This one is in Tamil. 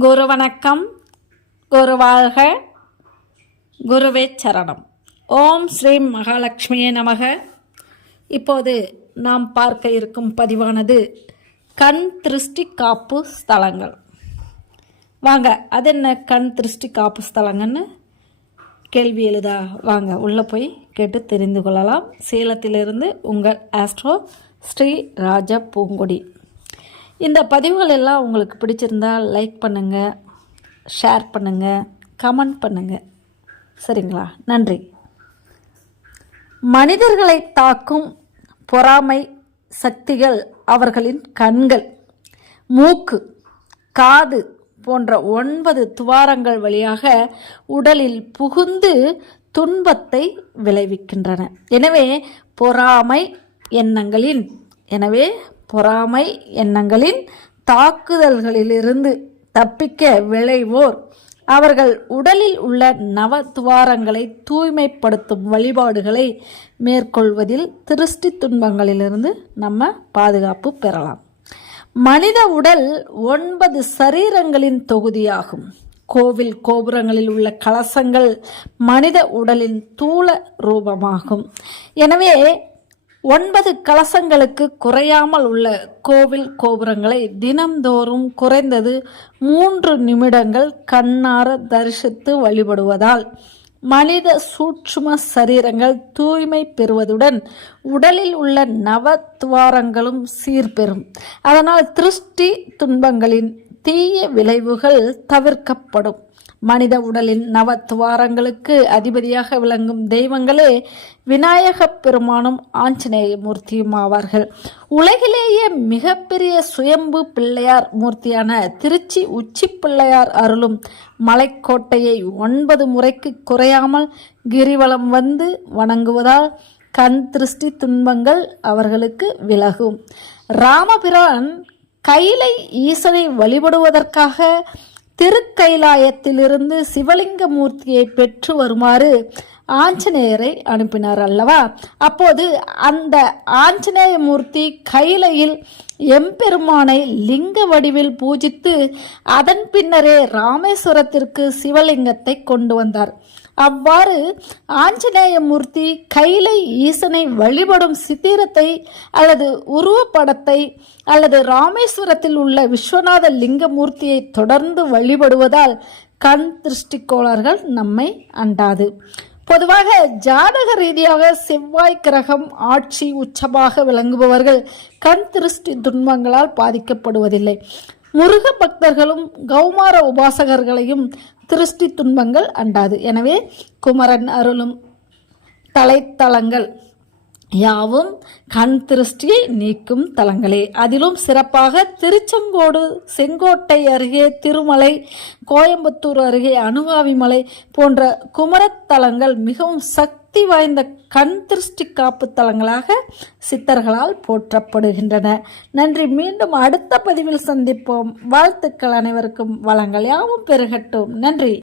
குரு வணக்கம் குரு வாழ்க குருவே சரணம். ஓம் ஸ்ரீ மகாலட்சுமியே நமக. இப்போது நாம் பார்க்க இருக்கும் பதிவானது கண் திருஷ்டி காப்பு ஸ்தலங்கள். வாங்க அது என்ன கண் திருஷ்டி காப்பு ஸ்தலங்கன்னு கேள்வி எழுதா? வாங்க உள்ளே போய் கேட்டு தெரிந்து கொள்ளலாம். சேலத்திலிருந்து உங்கள் ஆஸ்ட்ரோ ஸ்ரீ ராஜ பூங்கொடி. இந்த பதிவுகள் எல்லாம் உங்களுக்கு பிடிச்சிருந்தா லைக் பண்ணுங்கள் ஷேர் பண்ணுங்கள் கமெண்ட் பண்ணுங்கள் சரிங்களா? நன்றி. மனிதர்களை தாக்கும் பொறாமை சக்திகள் அவர்களின் கண்கள் மூக்கு காது போன்ற ஒன்பது துவாரங்கள் வழியாக உடலில் புகுந்து துன்பத்தை விளைவிக்கின்றன. எனவே பொறாமை எண்ணங்களின் எனவே பொறாமை எண்ணங்களின் தாக்குதல்களிலிருந்து தப்பிக்க விளைவோர் அவர்கள் உடலில் உள்ள நவ துவாரங்களை தூய்மைப்படுத்தும் வழிபாடுகளை மேற்கொள்வதில் திருஷ்டி துன்பங்களிலிருந்து நம்ம பாதுகாப்பு பெறலாம். மனித உடல் ஒன்பது சரீரங்களின் தொகுதியாகும். கோவில் கோபுரங்களில் உள்ள கலசங்கள் மனித உடலின் தூள ரூபமாகும். எனவே ஒன்பது கலசங்களுக்கு குறையாமல் உள்ள கோவில் கோபுரங்களை தினம்தோறும் குறைந்தது மூன்று நிமிடங்கள் கண்ணார தரிசித்து வழிபடுவதால் மனித சூட்சும சரீரங்கள் தூய்மை பெறுவதுடன் உடலில் உள்ள நவத்வாரங்களும் சீர்பெறும். அதனால் திருஷ்டி துன்பங்களின் தீய விளைவுகள் தவிர்க்கப்படும். மனித உடலின் நவத்துவாரங்களுக்கு அதிபதியாக விளங்கும் தெய்வங்களே விநாயகப் பெருமானும் ஆஞ்சநேய மூர்த்தியும் ஆவார்கள். உலகிலேயே மிகப்பெரிய சுயம்பு பிள்ளையார் மூர்த்தியான திருச்சி உச்சி பிள்ளையார் அருளும் மலைக்கோட்டையை ஒன்பது முறைக்கு குறையாமல் கிரிவலம் வந்து வணங்குவதால் கண் திருஷ்டி துன்பங்கள் அவர்களுக்கு விலகும். ராமபிரான் கைலை ஈசனை வழிபடுவதற்காக திருக்கைலாயத்திலிருந்து சிவலிங்க மூர்த்தியை பெற்று வருமாறு ஆஞ்சநேயரை அனுப்பினார் அல்லவா? அப்போது அந்த ஆஞ்சநேய மூர்த்தி கைலையில் எம்பெருமானை லிங்க வடிவில் பூஜித்து அதன் பின்னரே ராமேஸ்வரத்திற்கு சிவலிங்கத்தை கொண்டு வந்தார். அவ்வாறு ஆஞ்சநேயமூர்த்தி கைலை ஈசனை வழிபடும் சித்திரத்தை அல்லது உருவப்படத்தை அல்லது ராமேஸ்வரத்தில் உள்ள விஸ்வநாத லிங்கமூர்த்தியை தொடர்ந்து வழிபடுவதால் கண் திருஷ்டிக்கோளர்கள் நம்மை அண்டாது. பொதுவாக ஜாதக ரீதியாக செவ்வாய் கிரகம் ஆட்சி உச்சமாக விளங்குபவர்கள் கண் திருஷ்டி துன்பங்களால் பாதிக்கப்படுவதில்லை. முருக பக்தர்களும் கௌமார உபாசகர்களையும் திருஷ்டி துன்பங்கள் அண்டாது. எனவே குமரன் அருளும் தலைத்தலங்கள் யாவும் கண் திருஷ்டியை நீக்கும் தலங்களே. அதிலும் சிறப்பாக திருச்செங்கோடு செங்கோட்டை அருகே திருமலை கோயம்புத்தூர் அருகே அனுபாவிமலை போன்ற குமரத்தலங்கள் மிகவும் சக்தி வாய்ந்த கண் திருஷ்டி காப்பு தலங்களாக சித்தர்களால் போற்றப்படுகின்றன. நன்றி. மீண்டும் அடுத்த பதிவில் சந்திப்போம். வாழ்த்துக்கள் அனைவருக்கும். வளங்கள் யாவும் பெருகட்டும். நன்றி.